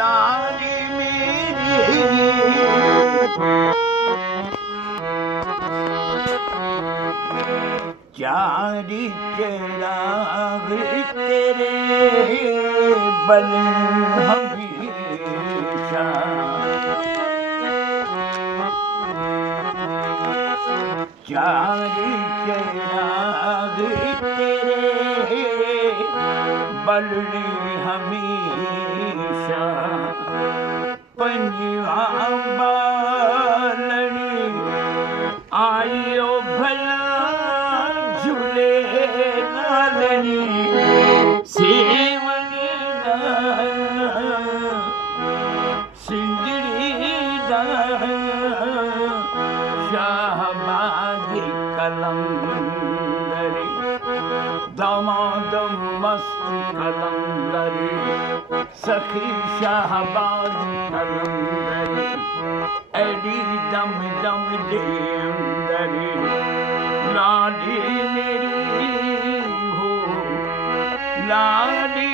लाली मेरी चारी चिराग तेरे बल हमेशा चारी चिराग तेरे बल हमेशा पंजवा बालनी आयो भला झूले नालनी सेवनी दा सिंदड़ी दा शाहबादी कलंदरी दामाद मस्त कलंदरी सखी शाहबाद कलंदरी एडी दम दम दे अंदरी लाडी मेरी हो लाडी